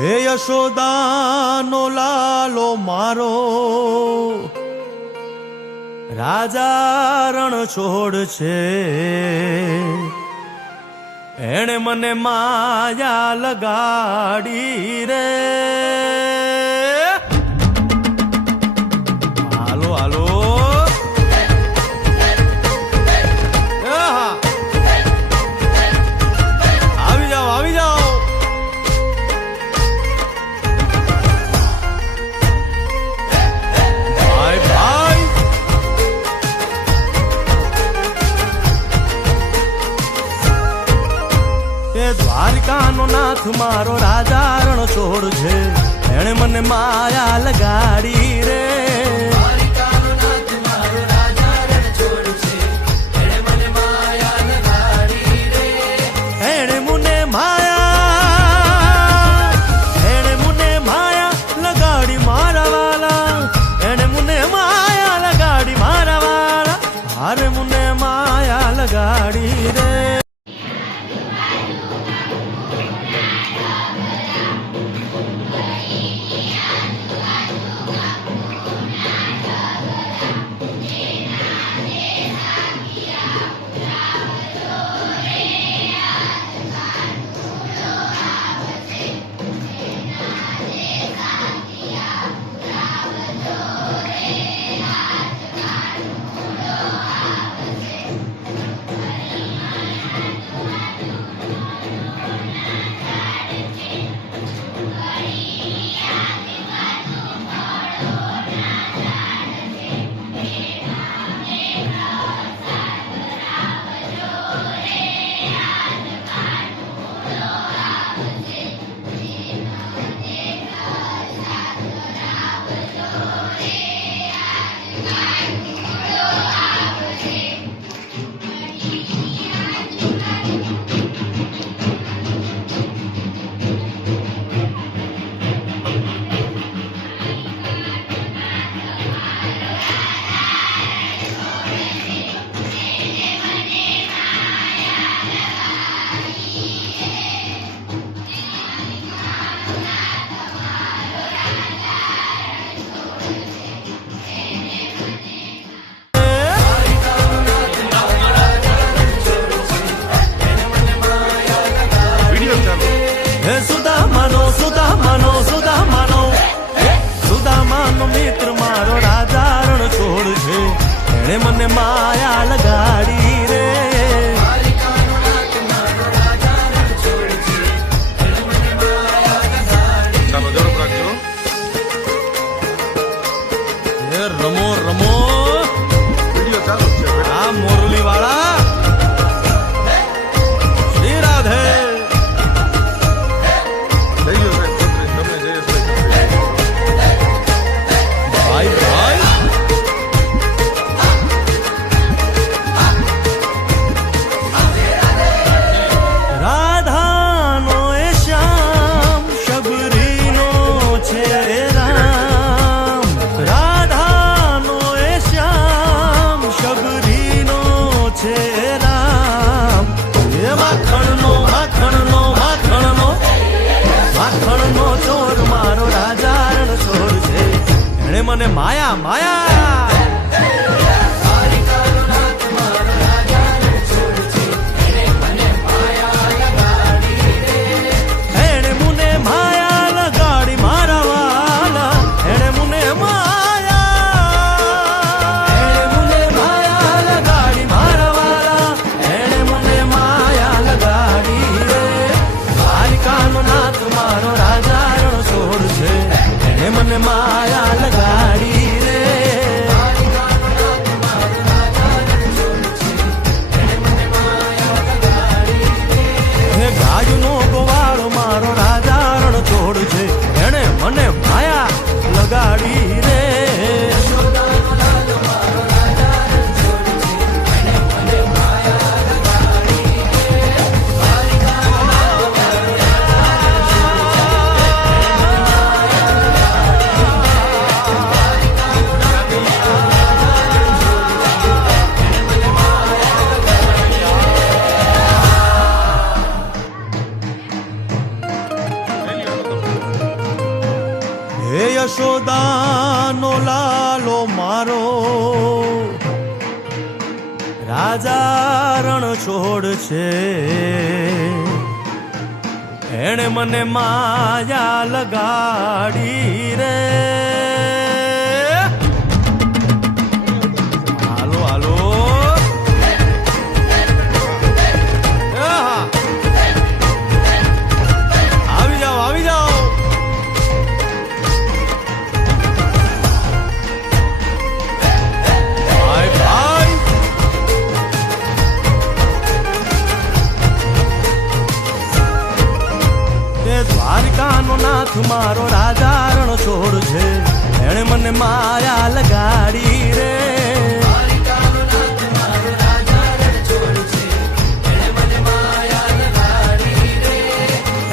હે યશોદાનો લાલો મારો રાજા રણ છોડ છે, એણે મને માયા લગાડી રે. હાલો હાલો આવી જાઓ આવી જાઓ. ભાઈ ભાઈ દ્વારિકાનો નાથ મારો રાજા રણ છોડ છે, એણે મને માયા લગાડી રે. દ્વારિકાનો નાથ મારો રાજા રણ છોડ છે, એણે મને માયા લગાડી રે. એણે મને માયા લગાડી મારા વાલા, એણે મને માયા લગાડી મારા વાલા, હારે મને માયા લગાડી રે. સુદામાનો મિત્ર મારો રાજા રણ છોડ છે, એણે મને માયા લગાડી રે. રમો રમો આ મોરલી વાળા શ્રી રાધે. ભાઈ ભાઈ રાધાનો એ શ્યામ શબરીનો છે રામ, રાધાનો એ શ્યામ શબરીનો છે રામ. એ માખણનો માખણનો માખણનો માખણનો ચોર મારો રાજા રણ છોડ છે, એણે મને માયા માયા. એણે મને માયા લગાડી મારા વાલા, એણે મને માયા લગાડી મારા વાલા, એણે મને માયા લગાડી રે. દ્વારિકાનો નાથ મારો રાજા રણ છોડ છે, એણે મને માયા લગાડી રે. હે ગાયનો ગોવાળો મારો રાજા રણ છોડ છે, એણે મને માયા લગાડી રે. યશોદાનો લાલો મારો રાજા રણ છોડ છે. એણે મને માયા લગાડી રે. હાલો હાલો આવી જાઓ આવી જાઓ. ભાઈ ભાઈ દ્વારિકાનો નાથ મારો રાજા રણ છોડ છે. એણે મને માયા લગાડી રે.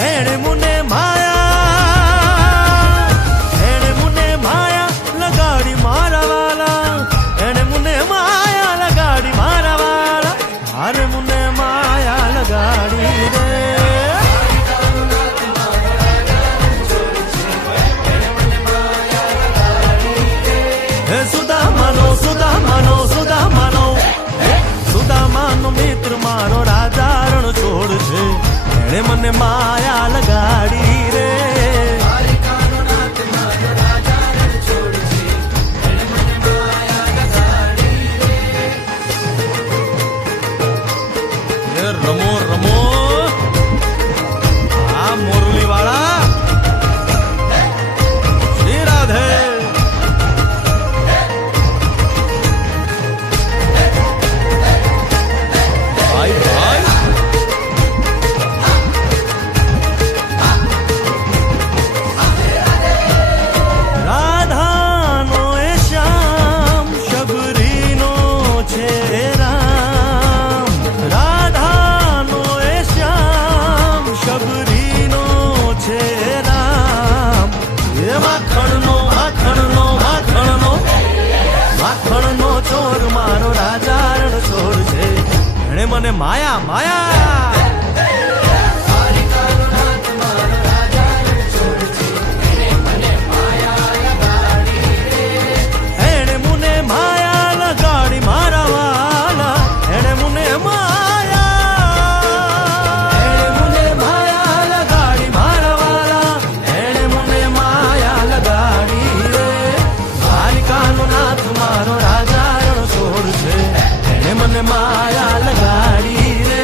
એણે મને માયા લગાડી મારા વાલા. એણે મને માયા લગાડી મારા વાલા. અરે મને માયા લગાડી રે. સુદામાનો મિત્ર મારો રાજા રણ છોડ છે. એણે મને માયા લગાડી રે. રમો રમો આ મોરલી વાળા શ્રી રાધે. ચોર મારો રાજા રણ છોડ છે. એણે મને માયા માયા. એણે મને માયા લગાડી મારા વાલા. એણે મને માયા લગાડી મારા વાલા. એણે મને માયા લગાડી રે. દ્વારિકાનો નાથ મારો રાજા મને માયા લગાડી રે.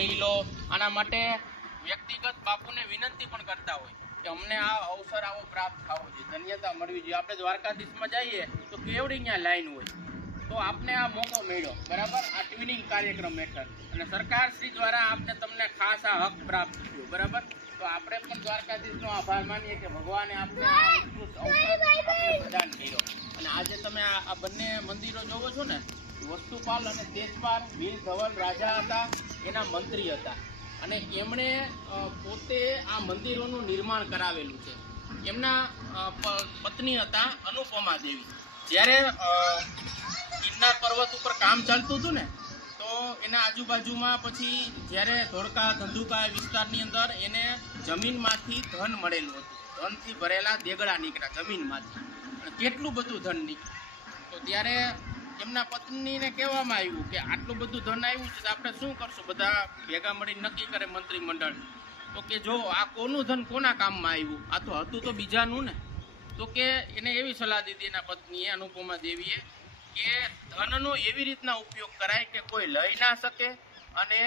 વડીલો આના માટે વ્યક્તિગત બાપુને વિનંતી પણ કરતા હોય કે અમને આ અવસર આવો પ્રાપ્ત થવો જોઈએ, ધન્યતા મળવી જોઈએ. આપણે દ્વારકાધીશમાં જઈએ તો કેવડી ત્યાં લાઈન હોય, તો આપને આ મોકો મળ્યો બરાબર આ ટ્વિનિંગ કાર્યક્રમ હેઠળ, અને સરકાર શ્રી દ્વારા આપને તમને ખાસ આ હક પ્રાપ્ત થયો બરાબર. તો આપણે પણ દ્વારકાધીશનો આભાર માનીએ કે ભગવાને આપને આ ઉત્કૃષ્ટ અવસર આપને પ્રદાન કર્યો. અને આજે તમે આ બંને મંદિરો જોવો છો ને, વસ્તુપાલ અને તેજપાલ વીર ધવલ રાજા હતા, એના મંત્રી હતા, અને એમણે પોતે આ મંદિરોનું નિર્માણ કરાવેલું છે. એમના પત્ની હતા અનુપમા દેવી. જ્યારે ગિરનાર પર્વત ઉપર કામ ચાલતું હતું ને, તો એના આજુબાજુમાં પછી જ્યારે ધોળકા ધંધુકા વિસ્તારની અંદર એને જમીનમાંથી ધન મળેલું હતું, ધનથી ભરેલા દેગડા નીકળ્યા જમીનમાંથી, અને કેટલું બધું ધન નીકળ્યું. તો ત્યારે એમના પત્નીને કહેવામાં આવ્યું કે આટલું બધું ધન આવ્યું છે તો આપણે શું કરશું. બધા ભેગા મળીને નક્કી કરે મંત્રીમંડળ, તો કે જો આ કોનું ધન કોના કામમાં આવ્યું, આ તો હતું તો બીજાનું ને. તો કે એને એવી સલાહ દીધી એના પત્નીએ અનુપમા દેવીએ કે ધનનો એવી રીતના ઉપયોગ કરાય કે કોઈ લઈ ના શકે અને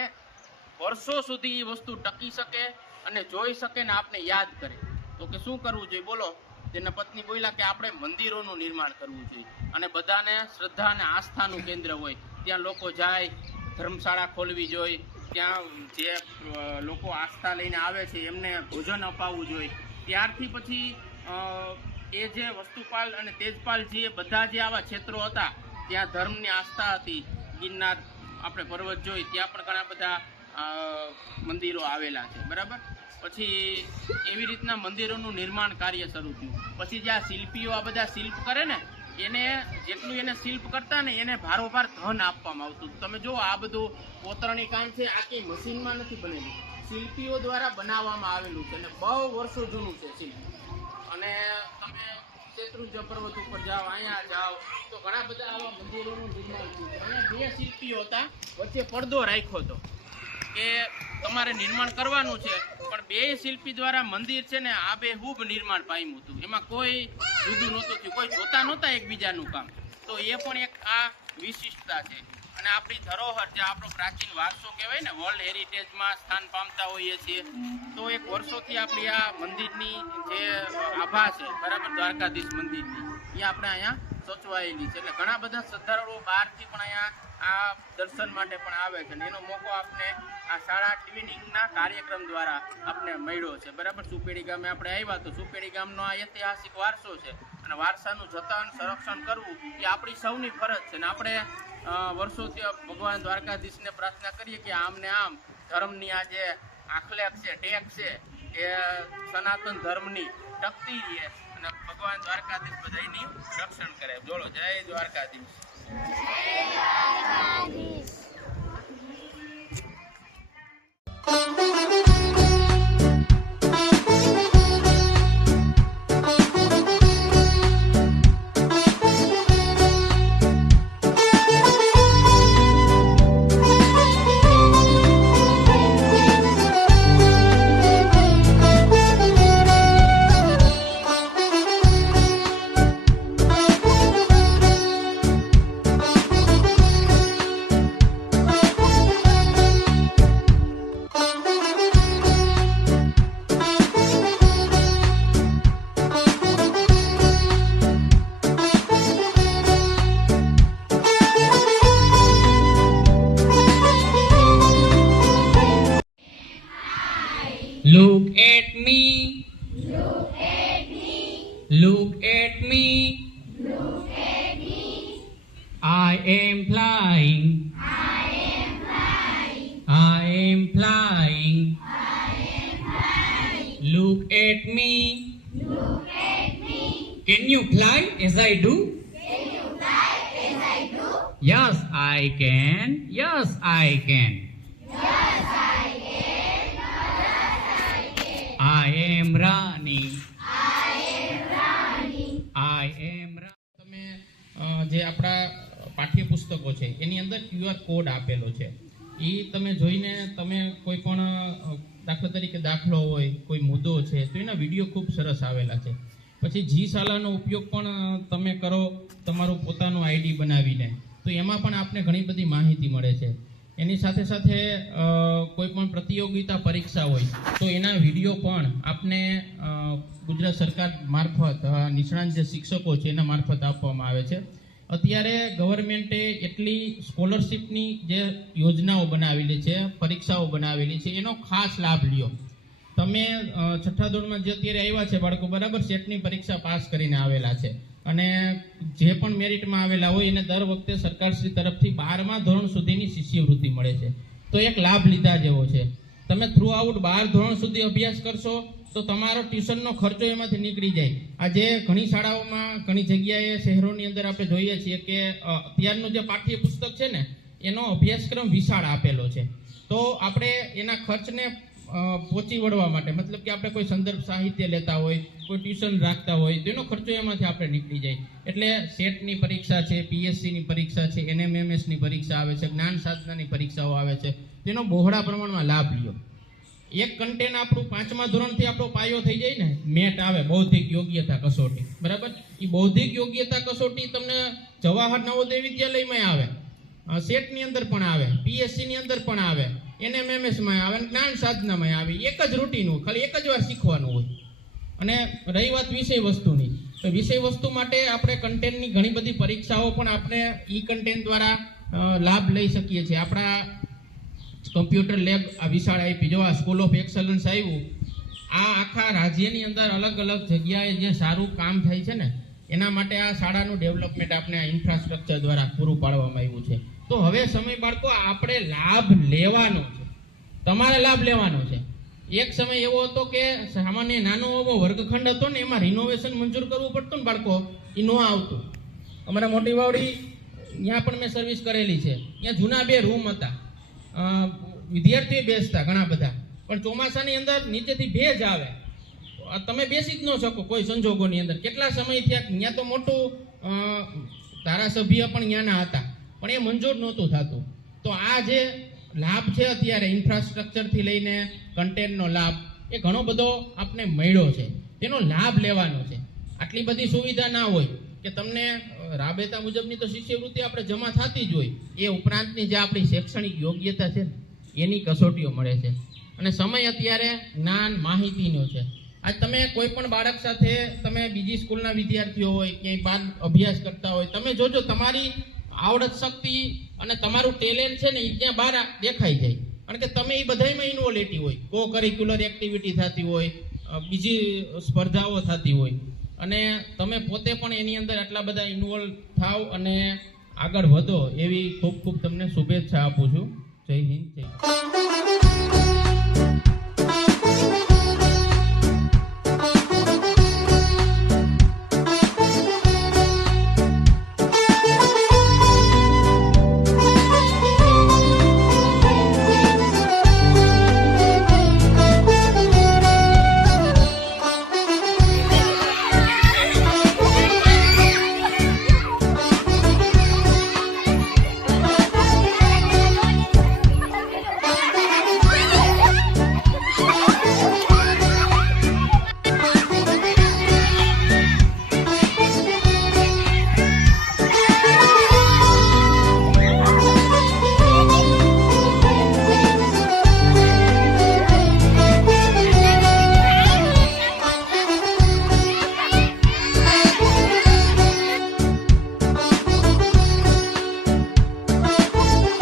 વર્ષો સુધી એ વસ્તુ ટકી શકે અને જોઈ શકે ને આપને યાદ કરે. તો કે શું કરવું જોઈએ બોલો. તેના પત્ની બોલ્યા કે આપણે મંદિરોનું નિર્માણ કરવું જોઈએ, અને બધાને શ્રદ્ધા અને આસ્થાનું કેન્દ્ર હોય ત્યાં લોકો જાય, ધર્મશાળા ખોલવી જોઈએ, ત્યાં જે લોકો આસ્થા લઈને આવે છે એમને ભોજન અપાવવું જોઈએ. ત્યારથી પછી એ જે વસ્તુપાલ અને તેજપાલજી એ બધા જે આવા ક્ષેત્રો હતા ત્યાં ધર્મની આસ્થા હતી. ગિરનાર આપણે પર્વત જોઈ ત્યાં પણ ઘણા બધા મંદિરો આવેલા છે બરાબર. પછી એવી રીતના મંદિરોનું નિર્માણ કાર્ય શરૂ થયું. પછી જે આ શિલ્પીઓ આ બધા શિલ્પ કરે ને, એને જેટલું એને શિલ્પ કરતા ને એને ભારોભાર ધન આપવામાં આવતું. તમે જો આ બધું કોતરણી કામ છે, આ કંઈ મશીનમાં નથી બનેલું, શિલ્પીઓ દ્વારા બનાવવામાં આવેલું છે, અને બહુ વર્ષો જૂનું છે શિલ્પ. અને તમે શેત્રુંજય પર્વત ઉપર જાઓ, અહીંયા જાઓ તો ઘણા બધા આવા મંદિરોનું નિર્માણ થયું. અને બે શિલ્પીઓ હતા, વચ્ચે પડદો રાખ્યો હતો કે તમારે નિર્માણ કરવાનું છે, પણ બે શિલ્પી દ્વારા મંદિર છે ને આબેહૂબ નિર્માણ પામ્યું હતું. એમાં કોઈ જુદું નહોતું થયું, કોઈ જોતા નહોતા એકબીજાનું કામ. તો એ પણ એક આ વિશિષ્ટતા છે. અને આપણી ધરોહર જે આપણો પ્રાચીન વારસો કહેવાય ને, વર્લ્ડ હેરિટેજમાં સ્થાન પામતા હોઈએ છીએ, તો એક વર્ષોથી આપણી આ મંદિરની જે આભા છે બરાબર, દ્વારકાધીશ મંદિરની, એ આપણે અહીંયા સચવાયેલી છે. એટલે ઘણા બધા શ્રદ્ધાળુઓ બહારથી પણ અહીંયા આ દર્શન માટે પણ આવે છે, અને એનો મોકો આપને આ શાળા ટ્વિનિંગના કાર્યક્રમ દ્વારા આપને મળ્યો છે બરાબર. સુપેડી ગામે આપણે આવ્યા તો સુપેડી ગામનો આ ઐતિહાસિક વારસો છે, અને વારસાનું જતન સંરક્ષણ કરવું એ આપણી સૌની ફરજ છે. અને આપણે વર્ષોથી ભગવાન દ્વારકાધીશને પ્રાર્થના કરીએ કે આમ ને આમ ધર્મની આ જે આખલેખ છે, ટેક છે, એ સનાતન ધર્મની ટકતી રહે, અને ભગવાન દ્વારકાધીશ બધાયની રક્ષણ કરે. બોલો જય Dwarkadhish. Look at me. Look at me. Look at me. Look at me. I am flying. I am flying. I am flying. I am flying. Look at me. Look at me. Can you fly as I do? Can you fly as I do? Yes, I can. Yes, I can. Yes, I can. I am running. I am running. I am running. તમે જે આપણા પાઠ્યપુસ્તકો છે એની અંદર QR code આપેલો છે, એ તમે જોઈને તમે કોઈ પણ દાખલા તરીકે દાખલો હોય, કોઈ મુદ્દો છે, તો એના વિડીયો ખૂબ સરસ આવેલા છે. પછી જી શાલાનો ઉપયોગ પણ તમે કરો તમારું પોતાનું ID બનાવીને, તો એમાં પણ આપને ઘણી બધી માહિતી મળે છે. એની સાથે સાથે કોઈ પણ પ્રતિયોગિતા પરીક્ષા હોય તો એના વિડીયો પણ આપને ગુજરાત સરકાર મારફત નિષ્ણાંત જે શિક્ષકો છે એના મારફત આપવામાં આવે છે. અત્યારે ગવર્મેન્ટે એટલી સ્કોલરશિપની જે યોજનાઓ બનાવેલી છે, પરીક્ષાઓ બનાવેલી છે, એનો ખાસ લાભ લ્યો. તમે છઠ્ઠા ધોરણમાં જે અત્યારે આવ્યા છે બાળકો, બરાબર, સેટની પરીક્ષા પાસ કરીને આવેલા છે અને જે પણ મેરિટમાં આવેલા હોય એને દર વખતે સરકારશ્રી તરફથી 12મા ધોરણ સુધીની શિષ્યવૃત્તિ મળે છે. તો એક લાભ લીધા જેવો છે. તમે થ્રુ આઉટ 12 ધોરણ સુધી અભ્યાસ કરશો તો તમારો ટ્યુશનનો ખર્ચો એમાંથી નીકળી જાય. આજે ઘણી શાળાઓમાં, ઘણી જગ્યાએ, શહેરોની અંદર આપણે જોઈએ છીએ કે અત્યારનું જે પાઠ્યપુસ્તક છે ને એનો અભ્યાસક્રમ વિશાળ આપેલો છે. તો આપણે એના ખર્ચને પહોંચી વળવા માટે, મતલબ કે આપણે કોઈ સંદર્ભ સાહિત્ય લેતા હોય, કોઈ ટ્યુશન રાખતા હોય તો એનો ખર્ચો એમાંથી આપણે નીકળી જાય. એટલે સેટની પરીક્ષા છે, પીએસસીની પરીક્ષા છે, એનએમએમએસની પરીક્ષા આવે છે, જ્ઞાન સાધનાની પરીક્ષાઓ આવે છે, તેનો બહોળા પ્રમાણમાં લાભ લ્યો. એક કન્ટેન્ટ આપણું 5મા ધોરણથી આપણો પાયો થઈ જાય ને, મેટ આવે, બૌદ્ધિક યોગ્યતા કસોટી, બરાબર. એ બૌદ્ધિક યોગ્યતા કસોટી તમને જવાહર નવોદય વિદ્યાલયમાં આવે, સેટની અંદર પણ આવે, પીએસસીની અંદર પણ આવે, એનએમએમએસમાં આવે, જ્ઞાન સાધનામાં આવે. એક જ રૂટીન હોય, ખાલી એક જ વાર શીખવાનું હોય. અને રહી વાત વિષય વસ્તુની, તો વિષય વસ્તુ માટે આપણે કન્ટેન્ટની ઘણી બધી પરીક્ષાઓ પણ આપણે ઈ કન્ટેન્ટ દ્વારા લાભ લઈ શકીએ છીએ. આપણા કમ્પ્યુટર લેબ આ વિશાળ આપી, જો આ સ્કૂલ ઓફ એક્સલન્સ આવ્યું, આ આખા રાજ્યની અંદર અલગ અલગ જગ્યાએ જે સારું કામ થાય છે ને એના માટે આ શાળાનું ડેવલપમેન્ટ આપણે આ ઇન્ફ્રાસ્ટ્રક્ચર દ્વારા પૂરું પાડવામાં આવ્યું છે. તો હવે સમય બાળકો આપણે લાભ લેવાનો છે, તમારે લાભ લેવાનો છે. એક સમય એવો હતો કે સામાન્ય નાનો એવો વર્ગખંડ હતો ને એમાં રિનોવેશન મંજૂર કરવું પડતું ને બાળકો, એ ન આવતું. અમારા મોટી વાવડી ત્યાં પણ મેં સર્વિસ કરેલી છે, ત્યાં જૂના 2 રૂમ હતા, વિદ્યાર્થીઓ બેસતા ઘણા બધા, પણ ચોમાસાની અંદર નીચેથી ભેજ આવે, તમે બેસી જ ન શકો કોઈ સંજોગોની અંદર. કેટલા સમય થયા, ત્યાં તો મોટું ધારાસભ્ય પણ ત્યાંના હતા, પણ એ મંજૂર નહોતું થતું. તો આ જે લાભ છે અત્યારે ઇન્ફ્રાસ્ટ્રક્ચરથી લઈને કન્ટેન્ટનો લાભ, એ ઘણો બધો આપણે મળ્યો છે, તેનો લાભ લેવાનો છે. આટલી બધી સુવિધા ના હોય કે તમને રાબેતા મુજબની તો શિષ્યવૃત્તિ આપણે જમા થતી જ હોય, એ ઉપરાંતની જે આપણી શૈક્ષણિક યોગ્યતા છે ને એની કસોટીઓ મળે છે. અને સમય અત્યારે જ્ઞાન માહિતીનો છે. આજ તમે કોઈ પણ બાળક સાથે, તમે બીજી સ્કૂલના વિદ્યાર્થીઓ હોય, ક્યાંય બહાર અભ્યાસ કરતા હોય, તમે જોજો તમારી આવડત શક્તિ અને તમારું ટેલેન્ટ છે ને એ ત્યાં બહાર દેખાઈ જાય. કારણ કે તમે એ બધામાં ઇન્વોલેટિવ હોય, કો કરિક્યુલર એક્ટિવિટી થતી હોય, બીજી સ્પર્ધાઓ થતી હોય, અને તમે પોતે પણ એની અંદર આટલા બધા ઇન્વોલ્વ થાવ અને આગળ વધો એવી ખૂબ ખૂબ તમને શુભેચ્છા આપું છું. જય હિન્દ, જય